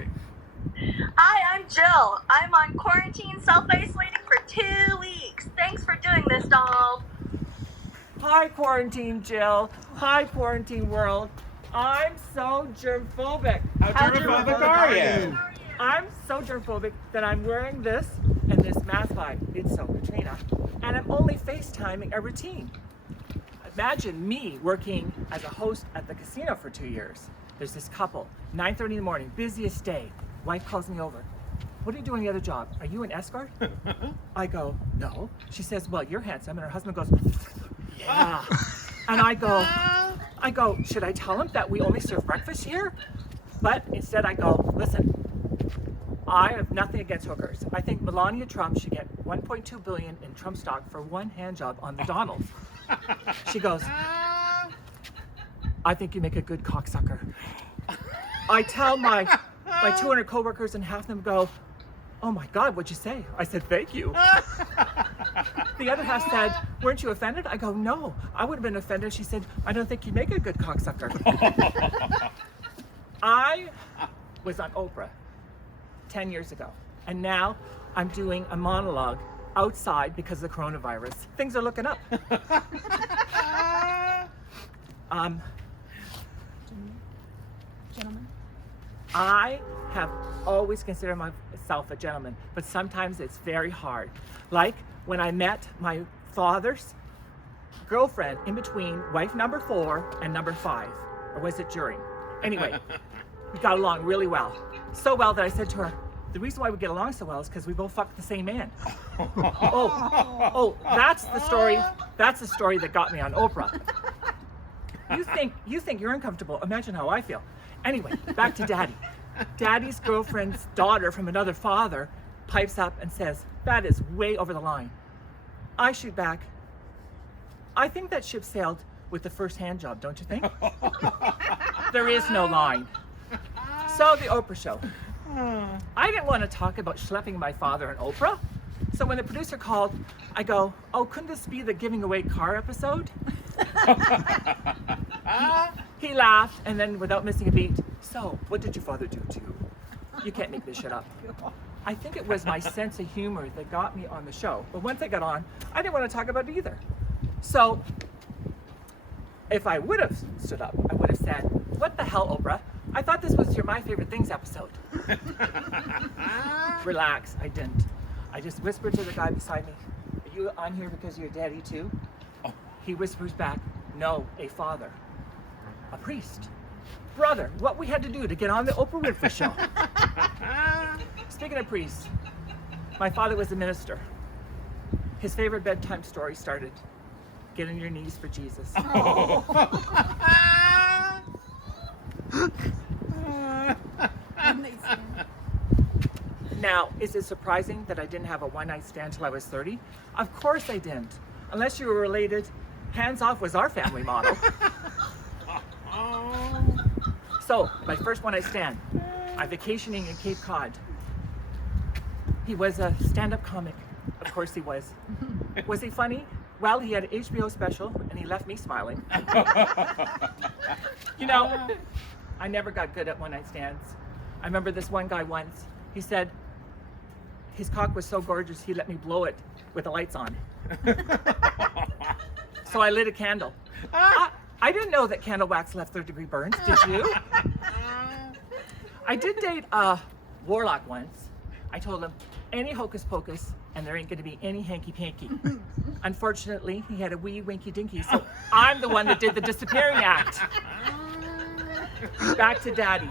today? Hi, I'm Jill. I'm on quarantine, self-isolating for 2 weeks. Thanks for doing this, Donald. Hi, Quarantine Jill. Hi, Quarantine World. I'm so germphobic. How germophobic are you? I'm so germphobic that I'm wearing this and this mask by It's So Katrina, and I'm only FaceTiming a routine. Imagine me working as a host at the casino for 2 years. There's this couple, 9:30 in the morning, busiest day. Wife calls me over. What are you doing the other job? Are you an escort? I go, no. She says, well, you're handsome. And her husband goes, yeah. And I go, should I tell him that we only serve breakfast here? But instead I go, listen, I have nothing against hookers. I think Melania Trump should get 1.2 billion in Trump stock for one hand job on the Donald. She goes, I think you make a good cocksucker. I tell my 200 coworkers and half of them go, oh my God, what'd you say? I said, thank you. The other half said, weren't you offended? I go, no, I would have been offended. She said, I don't think you make a good cocksucker. I was on Oprah 10 years ago, and now I'm doing a monologue outside because of the coronavirus. Things are looking up. Gentlemen. I have always considered myself a gentleman, but sometimes it's very hard. Like when I met my father's girlfriend in between wife number 4 and number 5, or was it during? Anyway, we got along really well. So well that I said to her, the reason why we get along so well is because we both fucked the same man. Oh, that's the story. That's the story that got me on Oprah. You think you're uncomfortable. Imagine how I feel. Anyway, back to Daddy. Daddy's girlfriend's daughter from another father pipes up and says, that is way over the line. I shoot back, I think that ship sailed with the first hand job, don't you think? There is no line. So the Oprah show. I didn't want to talk about schlepping my father and Oprah. So when the producer called, I go, oh, couldn't this be the giving away car episode? He laughed, and then without missing a beat, so what did your father do to you? You can't make this shit up. I think it was my sense of humor that got me on the show. But once I got on, I didn't want to talk about it either. So if I would have stood up, I would have said, what the hell, Oprah? I thought this was your My Favorite Things episode. Relax, I didn't. I just whispered to the guy beside me, are you on here because you're daddy too? He whispers back, no, a father. A priest. Brother, what we had to do to get on the Oprah Winfrey show. Speaking of priests, my father was a minister. His favorite bedtime story started, get on your knees for Jesus. Now, is it surprising that I didn't have a one-night stand till I was 30? Of course I didn't. Unless you were related, hands off was our family motto. So, my first one-night stand, I'm vacationing in Cape Cod. He was a stand-up comic. Of course he was. Was he funny? Well, he had an HBO special, and he left me smiling. You know, I never got good at one-night stands. I remember this one guy once, he said his cock was so gorgeous, he let me blow it with the lights on. So I lit a candle. I didn't know that candle wax left third-degree burns, did you? I did date a warlock once. I told him, any hocus pocus, and there ain't gonna be any hanky-panky. Unfortunately, he had a wee winky dinky, so I'm the one that did the disappearing act. Back to Daddy.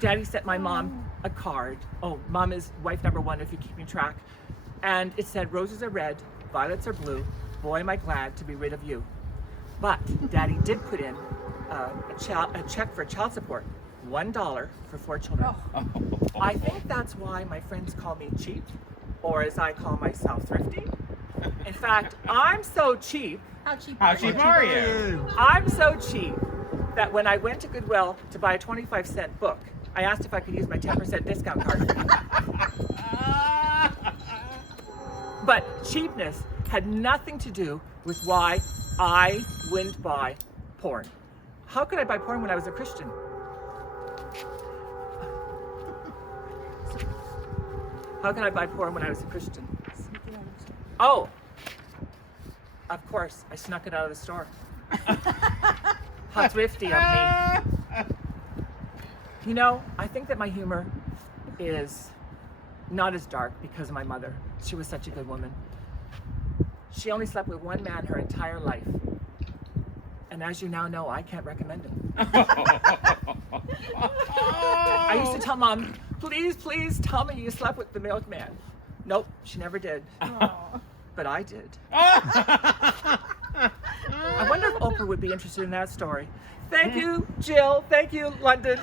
Daddy sent my mom a card. Oh, Mom is wife number 1 if you're keeping track. And it said, roses are red, violets are blue, boy am I glad to be rid of you. But Daddy did put in a check for child support, $1 for 4 children. I think that's why my friends call me cheap, or as I call myself, thrifty. In fact, I'm so cheap. How cheap are you? I'm so cheap that when I went to Goodwill to buy a 25-cent book, I asked if I could use my 10% discount card. But cheapness had nothing to do with why I wouldn't buy porn. How could I buy porn when I was a Christian? How can I buy porn when I was a Christian? Oh, of course, I snuck it out of the store. How thrifty of me. You know, I think that my humor is not as dark because of my mother. She was such a good woman. She only slept with one man her entire life. And as you now know, I can't recommend him. I used to tell Mom, please, please tell me you slept with the milkman. Nope, she never did. But I did. I wonder if Oprah would be interested in that story. Thank you, Jill. Thank you, London.